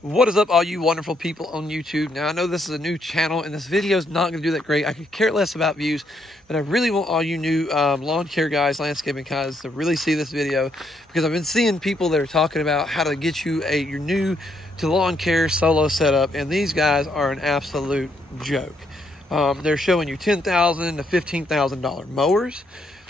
What is up, all you wonderful people on YouTube? Now, I know this is a new channel, and this video is not going to do that great. I could care less about views, but I really want all you new lawn care guys, landscaping guys to really see this video, because I've been seeing people that are talking about how to get you your new to lawn care solo setup, and these guys are an absolute joke. They're showing you $10,000 to $15,000 mowers.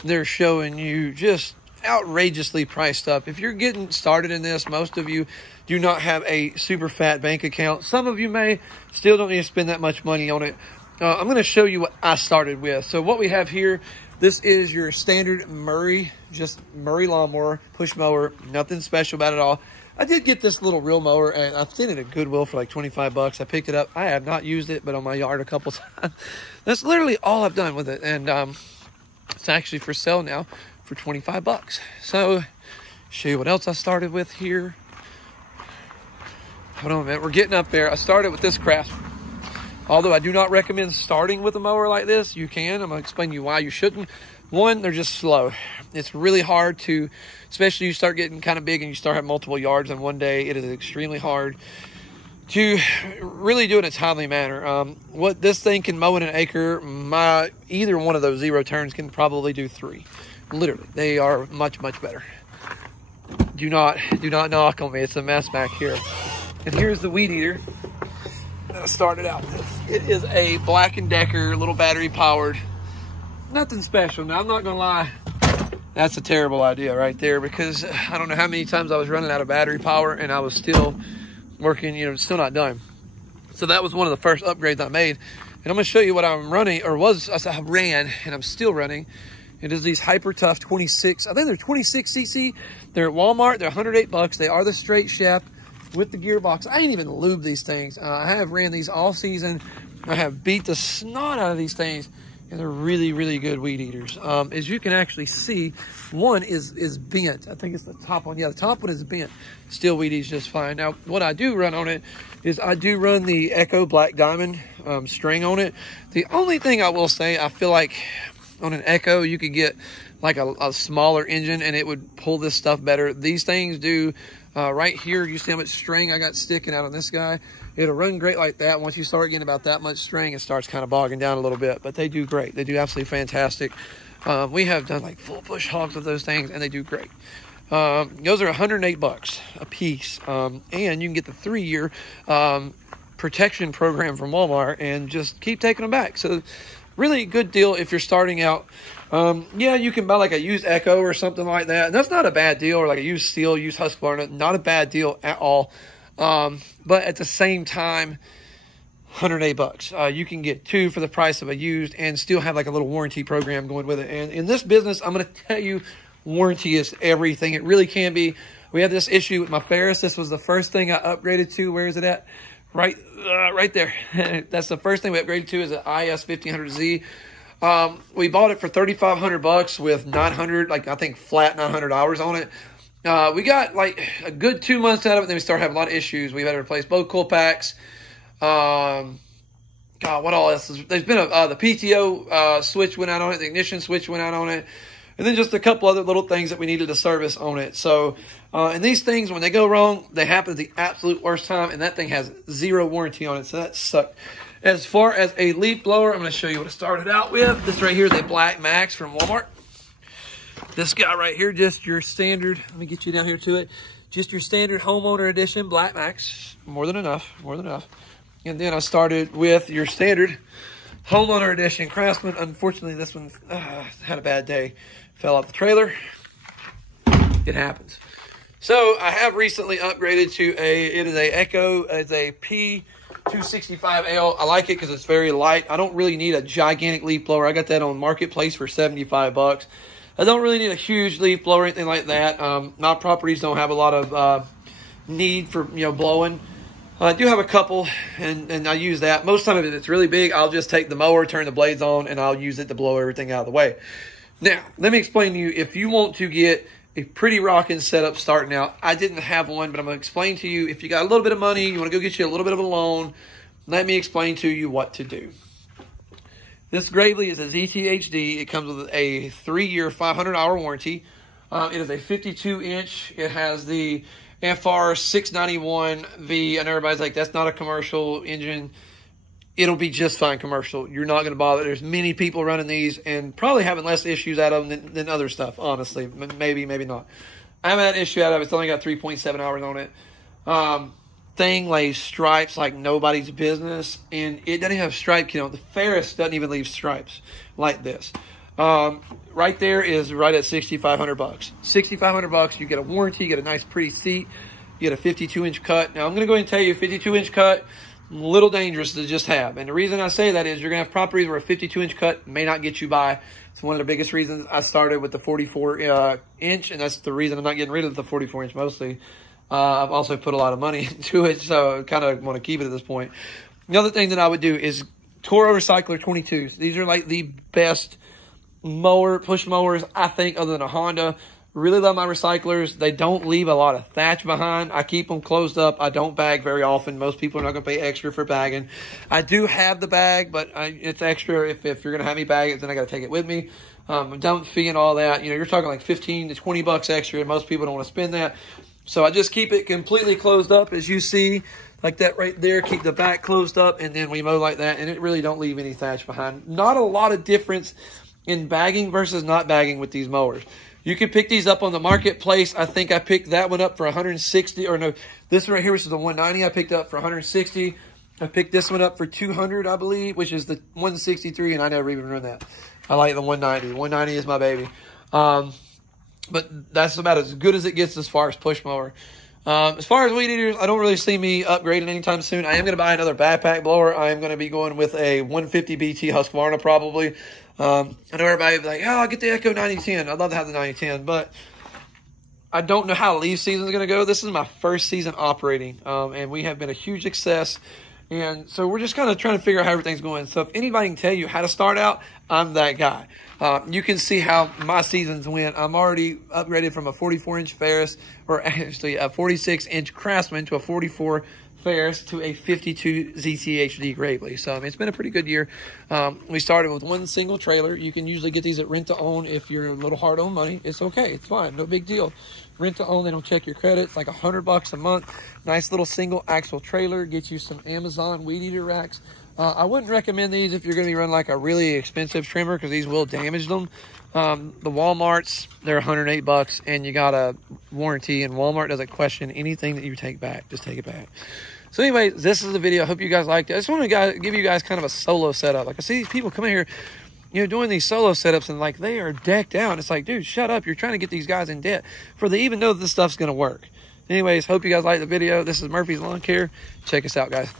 They're showing you just outrageously priced stuff. If you're getting started in this, most of you do not have a super fat bank account. Some of you may still don't need to spend that much money on it. I'm going to show you what I started with. So what we have here, this is your standard Murray, just Murray lawnmower, push mower, nothing special about it all. I did get this little reel mower, and I've seen it at Goodwill for like 25 bucks. I picked it up. I have not used it, but on my yard a couple times. That's literally all I've done with it. And it's actually for sale now for 25 bucks. So show you what else I started with here. Hold on a minute, we're getting up there. I started with this Craftsman. Although I do not recommend starting with a mower like this, you can. I'm gonna explain to you why you shouldn't. One, they're just slow. It's really hard to, especially you start getting kind of big and you start having multiple yards in one day, it is extremely hard to really do it in a timely manner. What this thing can mow in an acre, either one of those zero turns can probably do 3. Literally, they are much, much better. Do not knock on me. It's a mess back here. And here's the weed eater that I started out with. It is a Black & Decker, little battery powered. Nothing special. Now, I'm not gonna lie, that's a terrible idea right there, because I don't know how many times I was running out of battery power and I was still working, still not done. So that was one of the first upgrades I made. And I'm gonna show you what I'm running, or I ran, and I'm still running. It is these Hyper Tough 26, I think they're 26 cc. They're at Walmart, they're 108 bucks. They are the straight shaft with the gearbox. I ain't even lubed these things. I have ran these all season. I have beat the snot out of these things, and they're really, really good weed eaters. As you can actually see, one is bent. I think it's the top one. Yeah, the top one is bent. Still weed eats just fine. Now, what I do run on it is I do run the Echo Black Diamond string on it. The only thing I will say, I feel like on an Echo, you could get like a smaller engine and it would pull this stuff better. These things do, right here, you see how much string I got sticking out on this guy? It'll run great like that. Once you start getting about that much string, it starts kind of bogging down a little bit, but they do great. They do absolutely fantastic. We have done like full bush hogs with those things, and they do great. Those are 108 bucks a piece. And you can get the 3-year protection program from Walmart and just keep taking them back. So really good deal if you're starting out. Yeah, you can buy like a used Echo or something like that, and that's not a bad deal, or like a used Steel, used Husqvarna, not a bad deal at all. But at the same time, 108 bucks. You can get 2 for the price of a used and still have like a little warranty program going with it. And in this business, I'm going to tell you, warranty is everything. It really can be. We had this issue with my Ferris. This was the first thing I upgraded to. Where is it at? Right there. That's the first thing we upgraded to, is an IS 1500Z. We bought it for 3,500 bucks with 900, like I think flat 900 hours on it. We got like a good 2 months out of it, and then we started having a lot of issues. We've had to replace both coil packs. God, what all else? There's been the PTO switch went out on it, the ignition switch went out on it, and then just a couple other little things that we needed to service on it. So, and these things, when they go wrong, they happen at the absolute worst time, and that thing has 0 warranty on it, so that sucked. As far as a leaf blower, I'm going to show you what I started out with. This right here is a Black Max from Walmart. This guy right here, just your standard, let me get you down here to it, just your standard homeowner edition Black Max. More than enough, more than enough. And then I started with your standard homeowner edition Craftsman. Unfortunately, this one had a bad day. Fell off the trailer. It happens. So I have recently upgraded to it is a Echo, it's a P265L. I like it because it's very light. I don't really need a gigantic leaf blower. I got that on Marketplace for 75 bucks. I don't really need a huge leaf blower or anything like that. My properties don't have a lot of need for blowing. I do have a couple, and I use that. Most of the time, if it's really big, I'll just take the mower, turn the blades on, and I'll use it to blow everything out of the way. Now, let me explain to you, if you want to get a pretty rocking setup starting out, I didn't have one, but I'm going to explain to you, if you got a little bit of money, you want to go get you a little bit of a loan, let me explain to you what to do. This Gravely is a ZTHD. It comes with a 3-year, 500-hour warranty. It is a 52-inch. It has the FR 691V, and everybody's like, that's not a commercial engine. It'll be just fine commercial. You're not going to bother. There's many people running these and probably having less issues out of them than other stuff, honestly. Maybe, maybe not. I haven't had an issue out of it. It's only got 3.7 hours on it. Thing lays stripes like nobody's business, and it doesn't even have stripe kit on it. The Ferris doesn't even leave stripes like this. Right there is right at $6,500. $6,500. You get a warranty. You get a nice, pretty seat. You get a 52-inch cut. Now I'm going to go ahead and tell you, 52-inch cut, a little dangerous to just have. And the reason I say that is you're going to have properties where a 52-inch cut may not get you by. It's one of the biggest reasons I started with the 44-inch, and that's the reason I'm not getting rid of the 44-inch mostly. I've also put a lot of money into it, so I kind of want to keep it at this point. The other thing that I would do is Toro Recycler 22s. These are like the best push mowers, I think, other than a Honda. Really love my recyclers. They don't leave a lot of thatch behind. I keep them closed up. I don't bag very often. Most people are not going to pay extra for bagging. I do have the bag, but it's extra. If you're going to have me bag it, then I got to take it with me. Dump fee and all that. You know, you're talking like 15 to 20 bucks extra, and most people don't want to spend that. So I just keep it completely closed up, as you see, like that right there. Keep the back closed up, and then we mow like that, and it really don't leave any thatch behind. Not a lot of difference in bagging versus not bagging with these mowers. You can pick these up on the marketplace. I think I picked that one up for 160, or no, this one right here, which is the 190, I picked up for 160. I picked this one up for 200, I believe, which is the 163, and I never even run that. I like the 190. 190 is my baby. But that's about as good as it gets as far as push mower. As far as weed eaters, I don't really see me upgrading anytime soon. I am going to buy another backpack blower. I am going to be going with a 150 BT Husqvarna probably. I know everybody will be like, oh, I'll get the Echo 9010. I'd love to have the 9010, but I don't know how leaf season is going to go. This is my first season operating, and we have been a huge success. And so we're just kind of trying to figure out how everything's going. So if anybody can tell you how to start out, I'm that guy. You can see how my seasons went. I'm already upgraded from a 44-inch Ferris, or actually a 46-inch Craftsman, to a 44 Ferris to a 52 ZTHD Gravely. So I mean, it's been a pretty good year. We started with one single trailer. You can usually get these at rent to own if you're a little hard on money. It's okay. It's fine. No big deal. Rent to own, they don't check your credit. It's like $100 a month. Nice little single axle trailer. Get you some Amazon weed eater racks. I wouldn't recommend these if you're going to be running like a really expensive trimmer, because these will damage them. The Walmarts, they're $108, and you got a warranty, and Walmart doesn't question anything that you take back. Just take it back. So anyway, this is the video. I hope you guys liked it. I just want to give you guys kind of a solo setup. Like, I see these people come in here, you know, doing these solo setups, and like they are decked out. It's like, dude, shut up. You're trying to get these guys in debt for they even know that this stuff's going to work. Anyways, hope you guys liked the video. This is Murphy's Lawn Care. Check us out, guys.